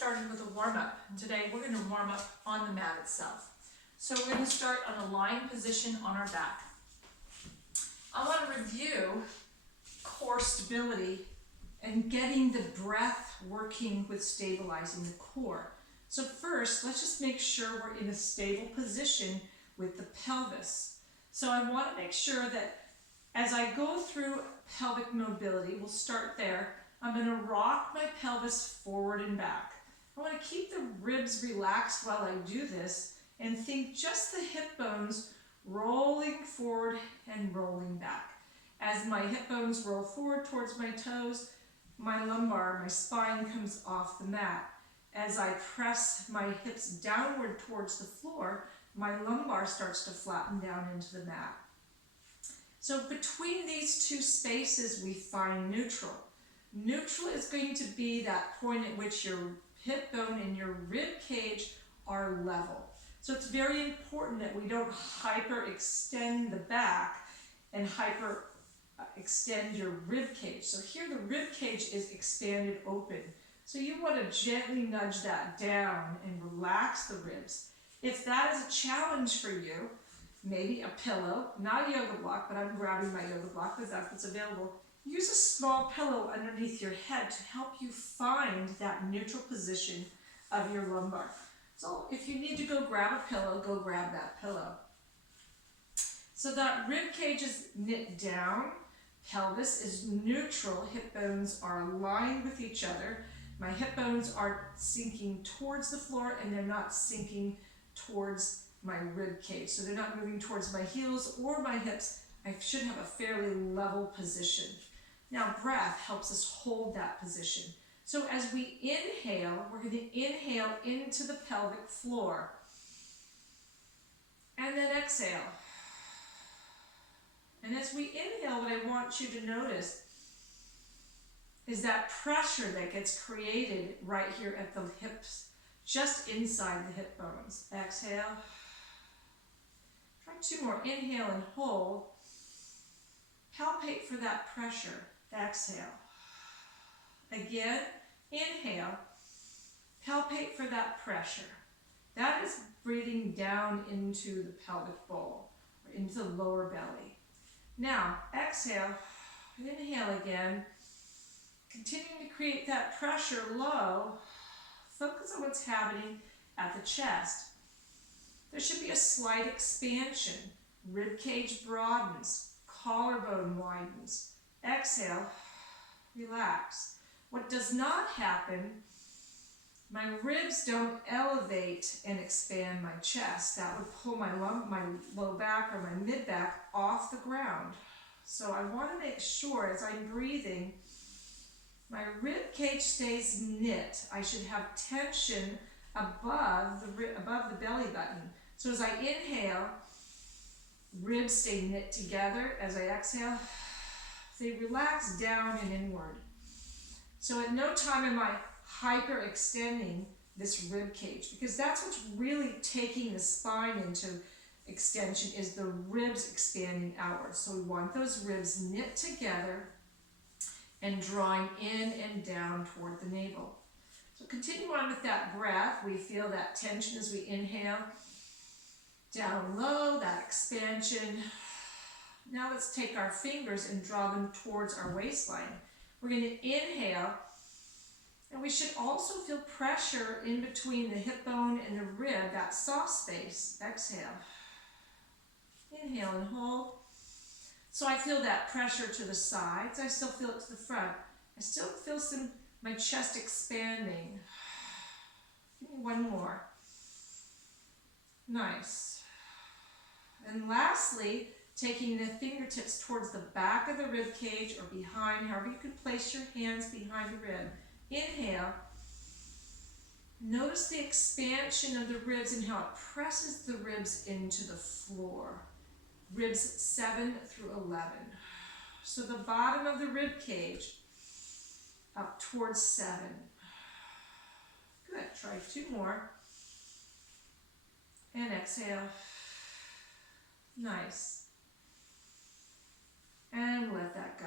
started with a warm-up. Today we're going to warm up on the mat itself. So we're going to start on a lying position on our back. I want to review core stability and getting the breath working with stabilizing the core. So first, let's just make sure we're in a stable position with the pelvis. So I want to make sure that as I go through pelvic mobility, we'll start there. I'm going to rock my pelvis forward and back. I want to keep the ribs relaxed while I do this and think just the hip bones rolling forward and rolling back. As my hip bones roll forward towards my toes, my lumbar, my spine comes off the mat. As I press my hips downward towards the floor, my lumbar starts to flatten down into the mat. So between these two spaces, we find neutral. Neutral is going to be that point at which your hip bone and your rib cage are level. So it's very important that we don't hyperextend the back and hyperextend your rib cage. So here the rib cage is expanded open. So you want to gently nudge that down and relax the ribs. If that is a challenge for you, maybe a pillow, not a yoga block, but I'm grabbing my yoga block because that's what's available. Use a small pillow underneath your head to help you find that neutral position of your lumbar. So if you need to go grab a pillow, go grab that pillow. So that rib cage is knit down, pelvis is neutral, hip bones are aligned with each other. My hip bones are sinking towards the floor and they're not sinking towards my rib cage. So they're not moving towards my heels or my hips. I should have a fairly level position. Now breath helps us hold that position. So as we inhale, we're going to inhale into the pelvic floor. And then exhale. And as we inhale, what I want you to notice is that pressure that gets created right here at the hips, just inside the hip bones. Exhale. Try two more. Inhale and hold. Palpate for that pressure. Exhale. Again, inhale. Palpate for that pressure. That is breathing down into the pelvic bowl, or into the lower belly. Now, exhale. Inhale again. Continuing to create that pressure low. Focus on what's happening at the chest. There should be a slight expansion. Rib cage broadens. Collarbone widens. Exhale. Relax. What does not happen, my ribs don't elevate and expand my chest. That would pull my low back or my mid back off the ground. So I want to make sure as I'm breathing, my rib cage stays knit. I should have tension above the belly button. So as I inhale, ribs stay knit together. As I exhale, they relax down and inward. So at no time am I hyperextending this rib cage, because that's what's really taking the spine into extension, is the ribs expanding outward. So we want those ribs knit together and drawing in and down toward the navel. So continue on with that breath. We feel that tension as we inhale. Down low, that expansion. Now let's take our fingers and draw them towards our waistline. We're going to inhale, and we should also feel pressure in between the hip bone and the rib, that soft space. Exhale. Inhale and hold. So I feel that pressure to the sides. I still feel it to the front. I still feel my chest expanding. Give me one more. Nice. And lastly, taking the fingertips towards the back of the rib cage or behind, however you can place your hands behind the rib. Inhale. Notice the expansion of the ribs and how it presses the ribs into the floor. Ribs 7 through 11. So the bottom of the rib cage up towards 7. Good. Try two more. And exhale. Nice. And let that go.